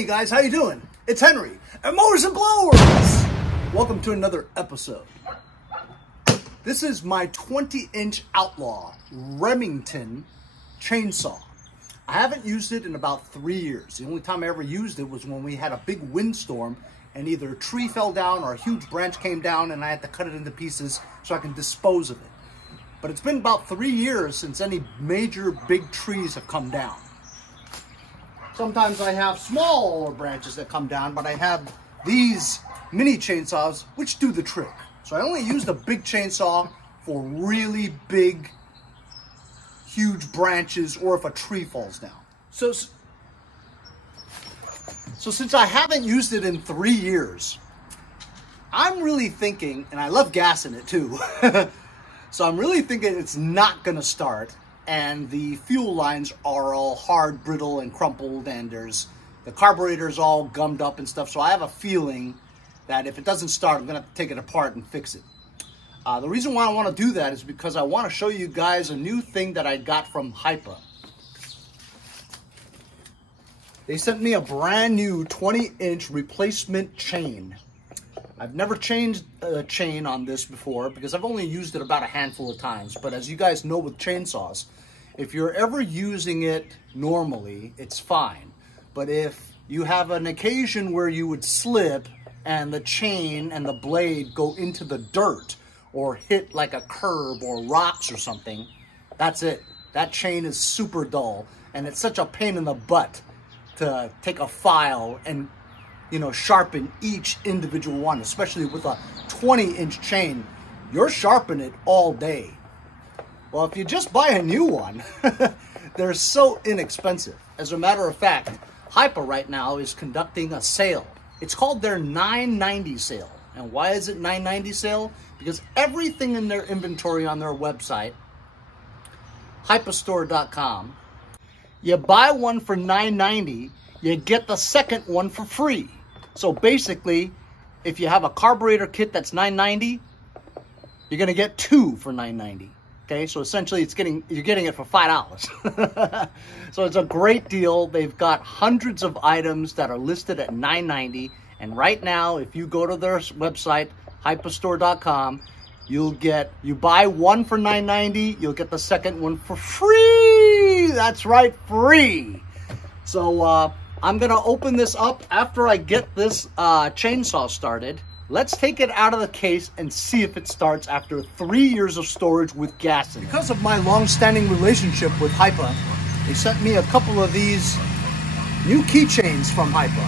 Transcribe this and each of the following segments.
Hey guys, how you doing? It's Henry at Mowers and Blowers. Welcome to another episode. This is my 20-inch Outlaw Remington chainsaw. I haven't used it in about 3 years. The only time I ever used it was when we had a big windstorm and either a tree fell down or a huge branch came down and I had to cut it into pieces so I can dispose of it. But it's been about 3 years since any major big trees have come down. Sometimes I have smaller branches that come down, but I have these mini chainsaws which do the trick. So I only used a big chainsaw for really big, huge branches or if a tree falls down. So since I haven't used it in 3 years, I'm really thinking, and I love gas in it too, so I'm really thinking it's not gonna start. And the fuel lines are all hard, brittle, and crumpled, and the carburetor's all gummed up and stuff. So I have a feeling that if it doesn't start, I'm gonna have to take it apart and fix it. The reason why I want to do that is because I want to show you guys a new thing that I got from Hipa. They sent me a brand new 20-inch replacement chain. I've never changed a chain on this before because I've only used it about a handful of times. But as you guys know with chainsaws, if you're ever using it normally, it's fine. But if you have an occasion where you would slip and the chain and the blade go into the dirt or hit like a curb or rocks or something, that's it. That chain is super dull and it's such a pain in the butt to take a file and sharpen each individual one, especially with a 20-inch chain. You're sharpening it all day. Well, if you just buy a new one, they're so inexpensive. As a matter of fact, Hipa right now is conducting a sale. It's called their $9.90 sale. And why is it $9.90 sale? Because everything in their inventory on their website, hipastore.com, you buy one for $9.90, you get the second one for free. So basically, if you have a carburetor kit that's $9.90, you're gonna get two for $9.90. Okay, so essentially you're getting it for $5. So it's a great deal. They've got hundreds of items that are listed at $9.90, and right now, if you go to their website, hipastore.com, you buy one for $9.90, you'll get the second one for free. That's right, free. So I'm gonna open this up after I get this chainsaw started. Let's take it out of the case and see if it starts after 3 years of storage with gas in it. Because of my long-standing relationship with Hipa, they sent me a couple of these new keychains from Hipa.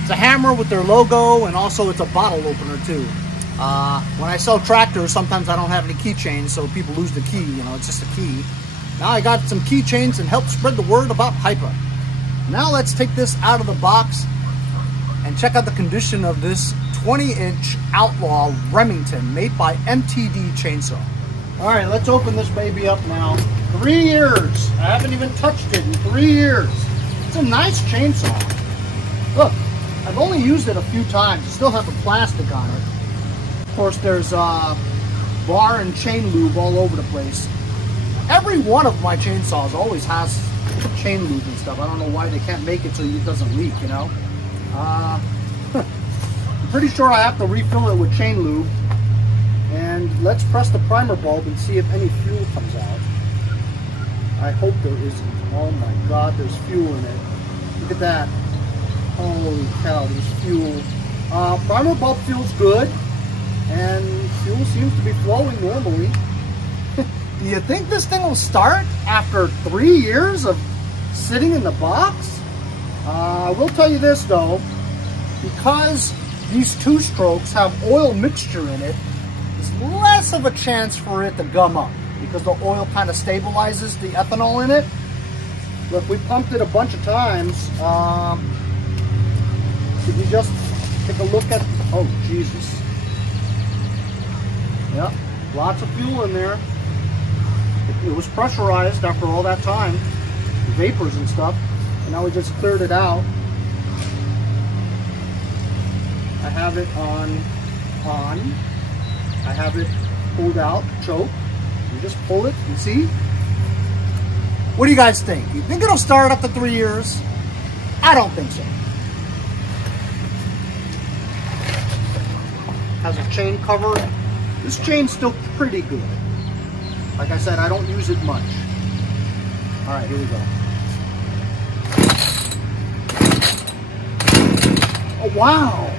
It's a hammer with their logo, and also it's a bottle opener too. When I sell tractors, sometimes I don't have any keychains, so people lose the key, it's just a key. Now I got some keychains and help spread the word about Hipa. Now let's take this out of the box and check out the condition of this 20-inch Outlaw Remington made by MTD Chainsaw. All right, let's open this baby up now. 3 years. I haven't even touched it in 3 years. It's a nice chainsaw. Look, I've only used it a few times. It still has the plastic on it. Of course, there's bar and chain lube all over the place. Every one of my chainsaws always has chain lube and stuff. I don't know why they can't make it so it doesn't leak, I'm pretty sure I have to refill it with chain lube. And let's press the primer bulb and see if any fuel comes out. I hope there isn't. Oh my God, there's fuel in it. Look at that. Holy cow, there's fuel. Primer bulb feels good, and fuel seems to be flowing normally. Do you think this thing will start after 3 years of sitting in the box? I will tell you this though, because these two strokes have oil mixture in it, there's less of a chance for it to gum up because the oil kind of stabilizes the ethanol in it. Look, we pumped it a bunch of times. Could you just take a look at, oh Jesus. Yep, lots of fuel in there. It was pressurized after all that time, the vapors and stuff, and now we just cleared it out. I have it on. I have it pulled out, choke. You just pull it and see. What do you guys think? You think it'll start after 3 years? I don't think so. has a chain cover. This chain's still pretty good. Like I said, I don't use it much. All right, here we go. Oh, wow.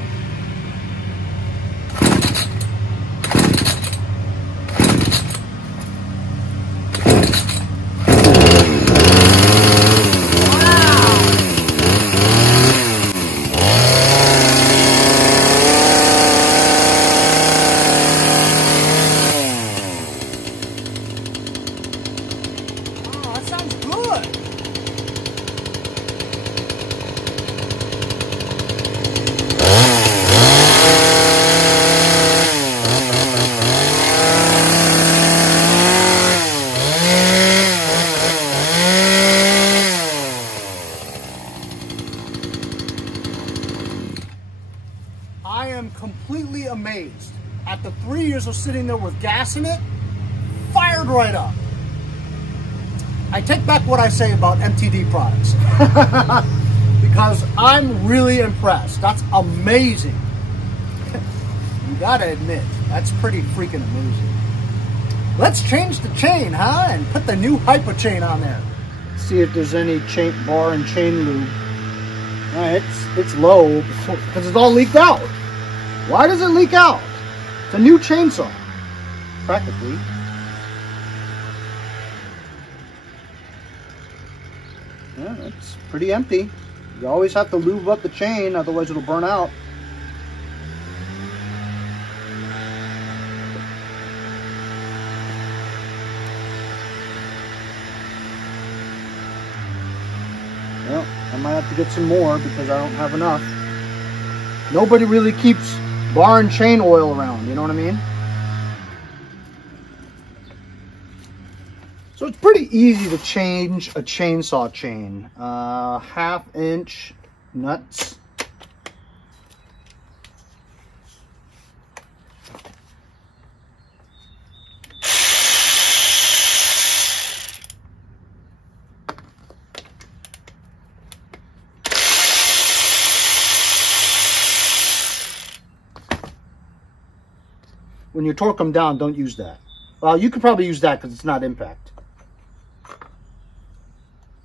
I am completely amazed. After 3 years of sitting there with gas in it, fired right up. I take back what I say about MTD products because I'm really impressed. That's amazing. You gotta admit, that's pretty freaking amazing. Let's change the chain, huh? And put the new Hipa chain on there. See if there's any chain bar and chain lube. All right, it's low because it's all leaked out. Why does it leak out? It's a new chainsaw, practically. Yeah, it's pretty empty. You always have to lube up the chain, otherwise it'll burn out. Well, I might have to get some more because I don't have enough. Nobody really keeps bar and chain oil around, you know what I mean? So it's pretty easy to change a chainsaw chain. 1/2 inch nuts. When you torque them down, don't use that. Well, you could probably use that because it's not impact.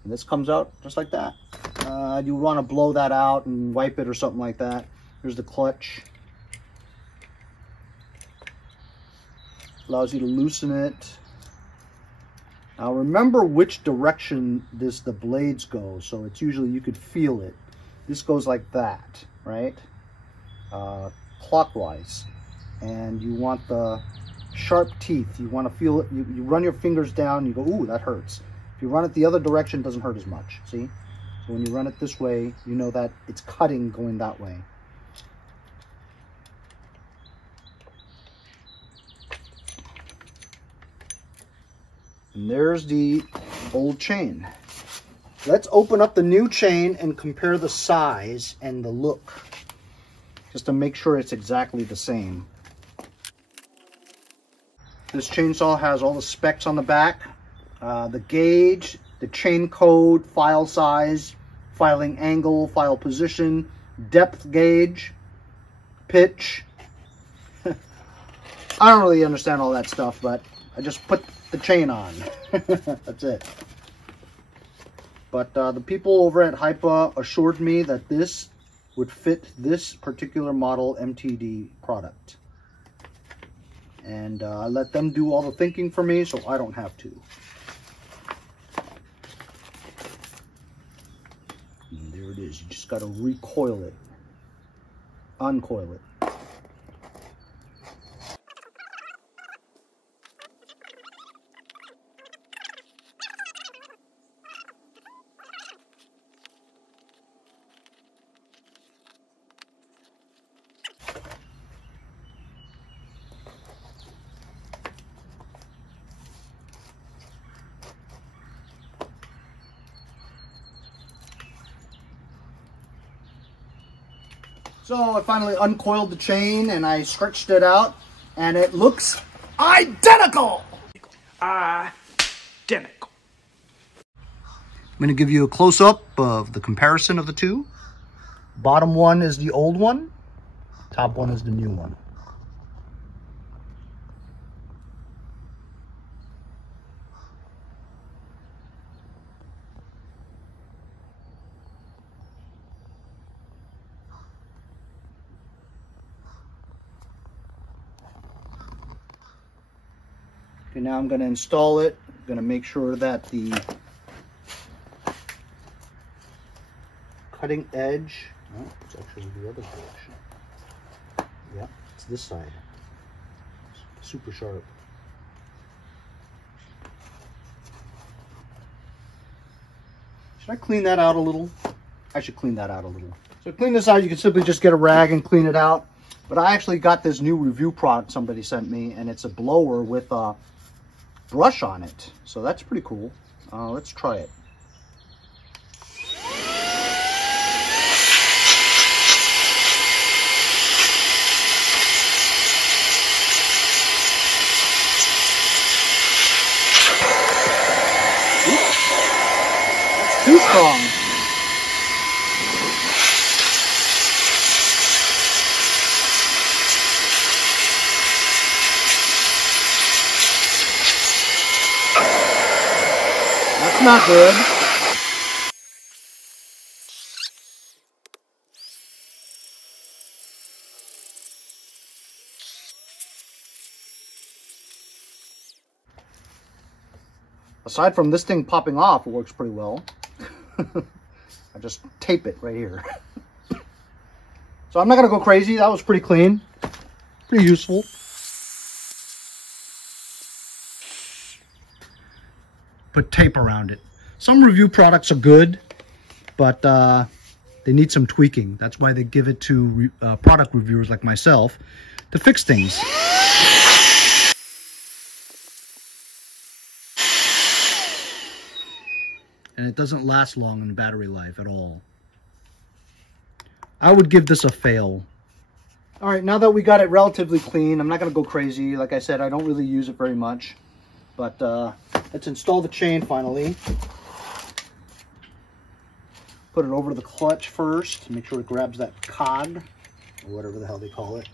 And this comes out just like that. You want to blow that out and wipe it or something like that. Here's the clutch. Allows you to loosen it. Now remember which direction the blades go. So it's usually, you could feel it. This goes like that, right? Clockwise. And you want the sharp teeth. You want to feel it. You run your fingers down, you go, ooh, that hurts. If you run it the other direction, it doesn't hurt as much, see? So when you run it this way, you know that it's cutting going that way. And there's the old chain. Let's open up the new chain and compare the size and the look, just to make sure it's exactly the same. This chainsaw has all the specs on the back, the gauge, the chain code, file size, filing angle, file position, depth gauge, pitch. I don't really understand all that stuff, but I just put the chain on. That's it. But the people over at Hipa assured me that this would fit this particular model MTD product. And I let them do all the thinking for me, so I don't have to. And there it is. You just got to recoil it. Uncoil it. So I finally uncoiled the chain and I stretched it out and it looks identical! Identical. I'm going to give you a close-up of the comparison of the two. Bottom one is the old one. Top one is the new one. Okay, now I'm going to install it. I'm going to make sure that the cutting edge, oh, it's actually the other direction. Yeah, it's this side. It's super sharp. Should I clean that out a little? I should clean that out a little. So to clean this out, you can simply just get a rag and clean it out. But I actually got this new review product somebody sent me, and it's a blower with a brush on it. So that's pretty cool. Let's try it. Oops. That's too strong. That's not good. Aside from this thing popping off, it works pretty well. I just tape it right here. So I'm not going to go crazy. That was pretty clean. Pretty useful. Put tape around it. Some review products are good, but they need some tweaking. That's why they give it to product reviewers like myself to fix things. And it doesn't last long in battery life at all. I would give this a fail. All right, now that we got it relatively clean, I'm not going to go crazy. Like I said, I don't really use it very much. But let's install the chain finally. Put it over the clutch first. Make sure it grabs that cog, or whatever the hell they call it.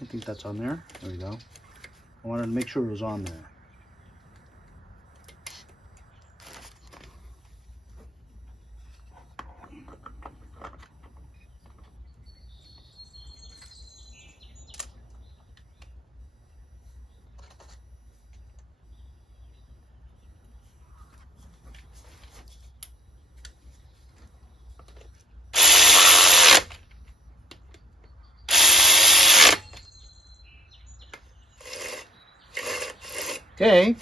I think that's on there. There we go. I wanted to make sure it was on there. Okay,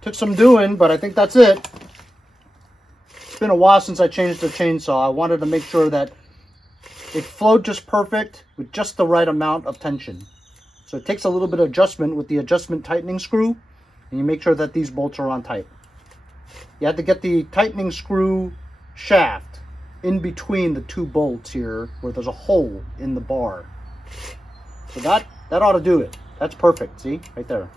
took some doing, but I think that's it. It's been a while since I changed the chainsaw. I wanted to make sure that it flowed just perfect with just the right amount of tension. So it takes a little bit of adjustment with the adjustment tightening screw, and you make sure that these bolts are on tight. You have to get the tightening screw shaft in between the two bolts here where there's a hole in the bar. So that ought to do it. That's perfect, see? Right there.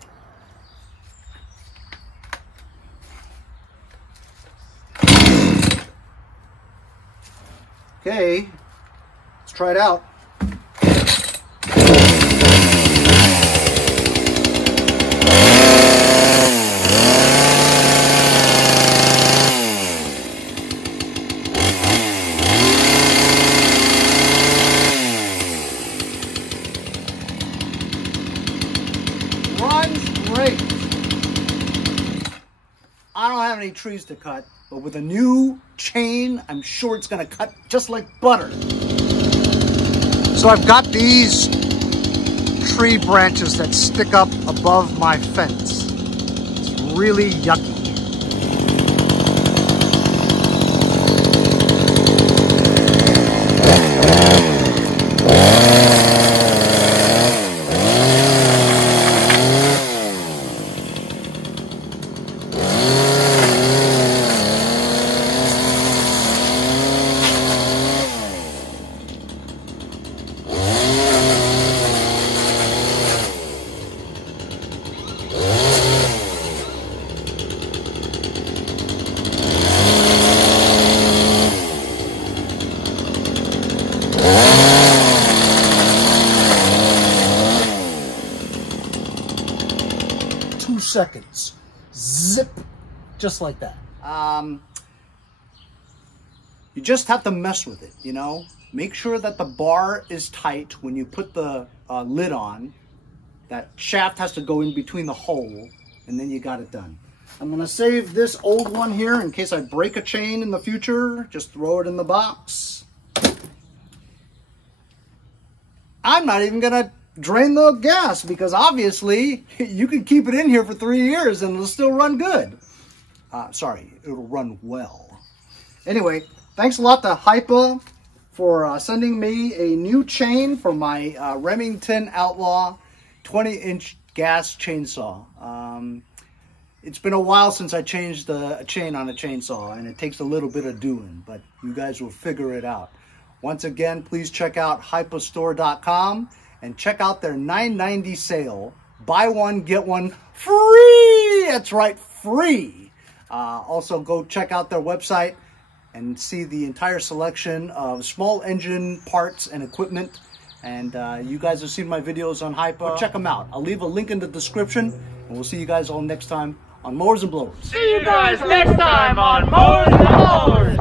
Okay, let's try it out. Runs great. I don't have any trees to cut, but with a new chain, I'm sure it's gonna cut just like butter. So I've got these tree branches that stick up above my fence. It's really yucky. Seconds. Zip. Just like that. You just have to mess with it, you know. Make sure that the bar is tight when you put the lid on. That shaft has to go in between the hole, and then you got it done. I'm gonna save this old one here in case I break a chain in the future. Just throw it in the box. I'm not even gonna drain the gas because obviously you can keep it in here for 3 years and it'll still run good. Sorry, it'll run well. Anyway, thanks a lot to Hipa for sending me a new chain for my Remington Outlaw 20-inch gas chainsaw. It's been a while since I changed a chain on a chainsaw, and it takes a little bit of doing, but you guys will figure it out. Once again, please check out hipastore.com and check out their $9.90 sale. Buy one, get one free. That's right, free. Also, go check out their website and see the entire selection of small engine parts and equipment. And you guys have seen my videos on Hipa. Go check them out. I'll leave a link in the description, and we'll see you guys all next time on Mowers and Blowers. See you guys next time on Mowers and Blowers.